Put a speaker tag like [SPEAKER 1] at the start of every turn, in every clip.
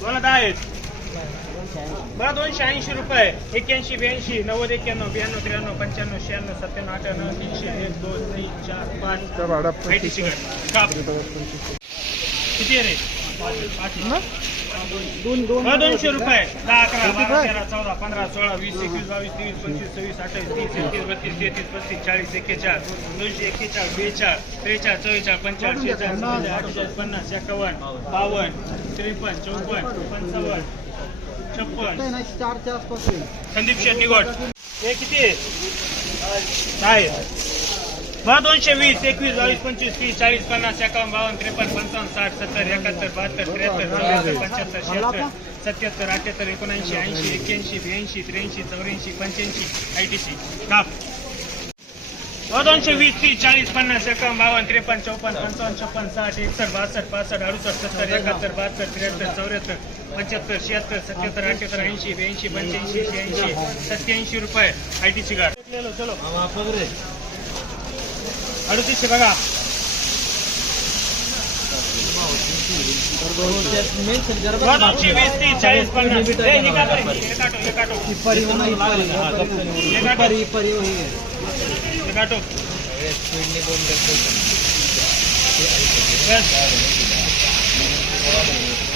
[SPEAKER 1] दोन आहेत. बरं दोनशे ऐंशी रुपये. एक्क्याऐंशी ब्याऐंशी नव्वद एक्क्याण्णव ब्याण्णव त्र्याण्णव पंच्याण्णव शहाण्णव सत्त्याण्णव अठ्ठ्याण्णव तीनशे एक दोन तीन चार पाच किती आहे रे? बरं, दोनशे रुपये. दहा अकरा बारा तेरा चौदा पंधरा सोळा वीस एकवीस बावीस तेवीस पंचवीस सव्वीस अठ्ठावीस तीस एकतीस बत्तीस तेहतीस पस्तीस चाळीस एक्केचाळ दोनशे एक्केचाळ बेचाळ त्रेचाळ चव्वेचाळ पंचाळीस शेचाळीस अठ्ठेचाळीस पन्नास एकावन्न बावन्न त्रेपन्न चौपन्न पंचावन्न छप्पन
[SPEAKER 2] चारच्या आसपास
[SPEAKER 1] संदीप शेट्टी गोट हे किती? काय बरं दोनशे वीस एकवीस बावीस पंचवीस तीस चाळीस पन्नास एकावन्न बावन्न त्रेपन्न पंचावन्न साठ सत्तर एकाहत्तर बहात्तर त्र्याहत्तर चौऱ्याहत्तर पंच्याहत्तर शहात्तर सत्याहत्तर अठ्याहत्तर एकोणऐंशी ऐंशी एक्क्याऐंशी ब्याऐंशी त्र्याऐंशी चौऱ्याऐंशी पंच्याऐंशी आय टी सी काप दोनशे वीस तीस चाळीस पन्नास एकावन्न बावन्न त्रेपन्न चौपन्न पंचावन्न छप्पन्न साठ एकसष्ट बासष्ट पासष्ट अडुसष्ट सत्तर एकाहत्तर बहात्तर त्र्याहत्तर चौऱ्याहत्तर पंच्याहत्तर शहात्तर सत्याहत्तर अठ्याहत्तर ऐंशी ब्याऐंशी पंच्याऐंशी शहाऐंशी सत्याऐंशी रुपये आय टी सी गाड चलो अडतीसशे बघा. दोनशे वीस तीस चाळीस पन्नास. काटो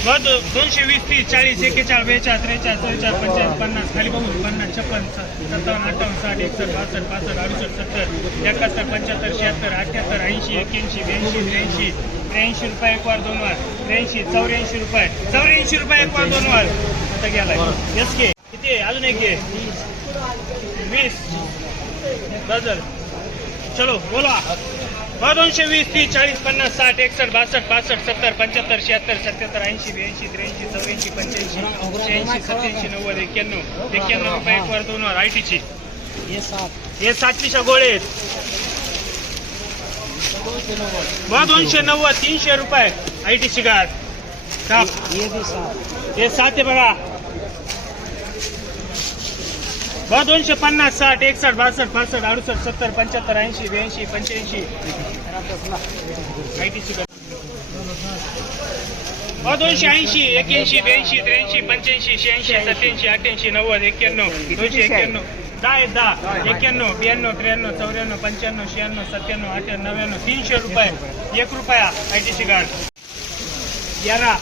[SPEAKER 1] मग दोनशे वीस तीस चाळीस एकेचाळ बेचाळ त्रेचाळ चौचाळ पंचाळीस पन्नास खाली बघून पन्नास छप्पन सत्तावन्न अठ्ठावन्न साठ एकसष्ट बासष्ट पासष्ट अडुसष्ट सत्तर एकाहत्तर पंच्याहत्तर शहात्तर अठ्ठ्याहत्तर ऐंशी एक्क्याऐंशी ब्याऐंशी त्र्याऐंशी त्र्याऐंशी रुपये एक वार दोन वार त्र्याऐंशी चौऱ्याऐंशी रुपये चौऱ्याऐंशी रुपये एक वार दोन वार. आता गेला एस के किती अजून एक घे. वीस. गजल चलो बोला. बरं, दोनशे वीस तीस चाळीस पन्नास साठ एकसष्ट बासष्ट पासष्ट सत्तर पंच्याहत्तर शहात्तर सत्याहत्तर ऐंशी ब्याऐंशी त्र्याऐंशी चौऱ्याऐंशी पंच्याऐंशी शहाऐंशी सत्याऐंशी नव्वद एक्क्याण्णव एक्क्याण्णव रुपये एक वर दोन वर आय टीची.
[SPEAKER 2] हे सात.
[SPEAKER 1] हे सातशेच्या गोळे बरं, दोनशे नव्वद तीनशे रुपये आय टी
[SPEAKER 2] हे बी सात.
[SPEAKER 1] हे सात आहे बघा. ब दोनशे पन्नास साठ एकसष्ट बासष्ट पासष्ट अडुसष्ट सत्तर पंच्याहत्तर ऐंशी ब्याऐंशी पंच्याऐंशी. आय टी सी दोनशे ऐंशी एक्याऐंशी ब्याऐंशी त्र्याऐंशी पंच्याऐंशी शहाऐंशी सत्याऐंशी अठ्ठ्याऐंशी नव्वद एक्क्याण्णव दोनशे एक्क्याण्णव. दहा आहेत दहा. एक्क्याण्णव ब्याण्णव त्र्याण्णव चौऱ्याण्णव पंच्याण्णव शहाण्णव सत्त्याण्णव अठ्ठ्याण्णव नव्याण्णव तीनशे रुपये. एक रुपया आय टी सी गार्ड यारा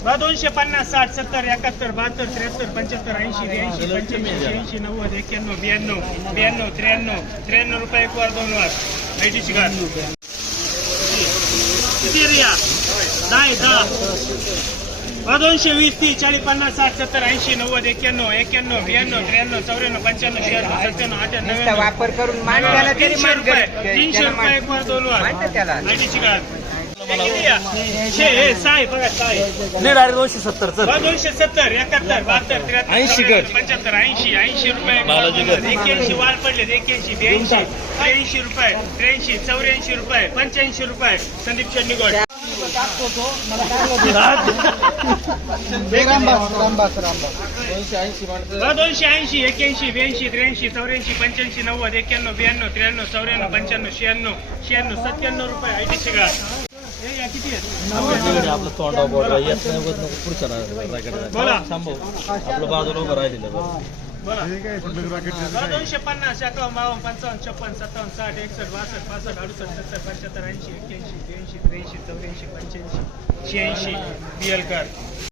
[SPEAKER 1] दोनशे पन्नास साठ सत्तर एकाहत्तर बहात्तर त्र्याहत्तर पंच्याहत्तर ऐंशी ब्याऐंशी पंच्याऐंशी शहाऐंशी नव्वद एक्क्याण्णव ब्याण्णव ब्याण्णव त्र्याण्णव त्र्याण्णव रुपये एक वार दोन वार. सी गार्ड किती रे या? दहा दहा. दोनशे वीस तीस चाळीस पन्नास साठ सत्तर ऐंशी नव्वद एक्क्याण्णव एक्क्याण्णव ब्याण्णव त्र्याण्णव चौऱ्याण्णव पंच्याण्णव शहाण्णव सत्त्याण्णव अठ्ठ्याण्णव
[SPEAKER 3] वापर करून
[SPEAKER 1] तीनशे रुपये तीनशे रुपये एक वार दोन वार.
[SPEAKER 3] मान त्याला.
[SPEAKER 2] नाही डायरेक्ट दोनशे सत्तर
[SPEAKER 1] बा दोनशे सत्तर एकाहत्तर बहात्तर त्र्याहत्तर
[SPEAKER 2] ऐंशी गट.
[SPEAKER 1] पंच्याहत्तर ऐंशी ऐंशी रुपये एक्क्याऐंशी वाढ पडले एक्क्याऐंशी ब्याऐंशी त्र्याऐंशी रुपये त्र्याऐंशी चौऱ्याऐंशी रुपये पंच्याऐंशी रुपये. संदीप
[SPEAKER 2] रामबास दोनशे ऐंशी
[SPEAKER 1] ऐंशी एक्क्याऐंशी ब्याऐंशी त्र्याऐंशी चौऱ्याऐंशी पंच्याऐंशी नव्वद एक्क्याण्णव ब्याण्णव त्र्याण्णव चौऱ्याण्णव पंच्याण्णव शहाण्णव शहाण्णव सत्त्याण्णव रुपये. टी हे
[SPEAKER 2] आपलं तोंडा बोर्ड येत नाही उगाच नको पुढच्या
[SPEAKER 1] बोला.
[SPEAKER 2] थांबव. आपलं बाजूला उभं राहिलेलं
[SPEAKER 1] दोनशे पन्नास एकावन्न बावन्न पंचावन्न छप्पन सत्तावन्न साठ एकसष्ट बासष्ट पासष्ट अडुसष्ट सत्तर पंच्याहत्तर ऐंशी एक्क्याऐंशी ब्याऐंशी त्र्याऐंशी चौऱ्याऐंशी पंच्याऐंशी शहाऐंशी. बिएलकर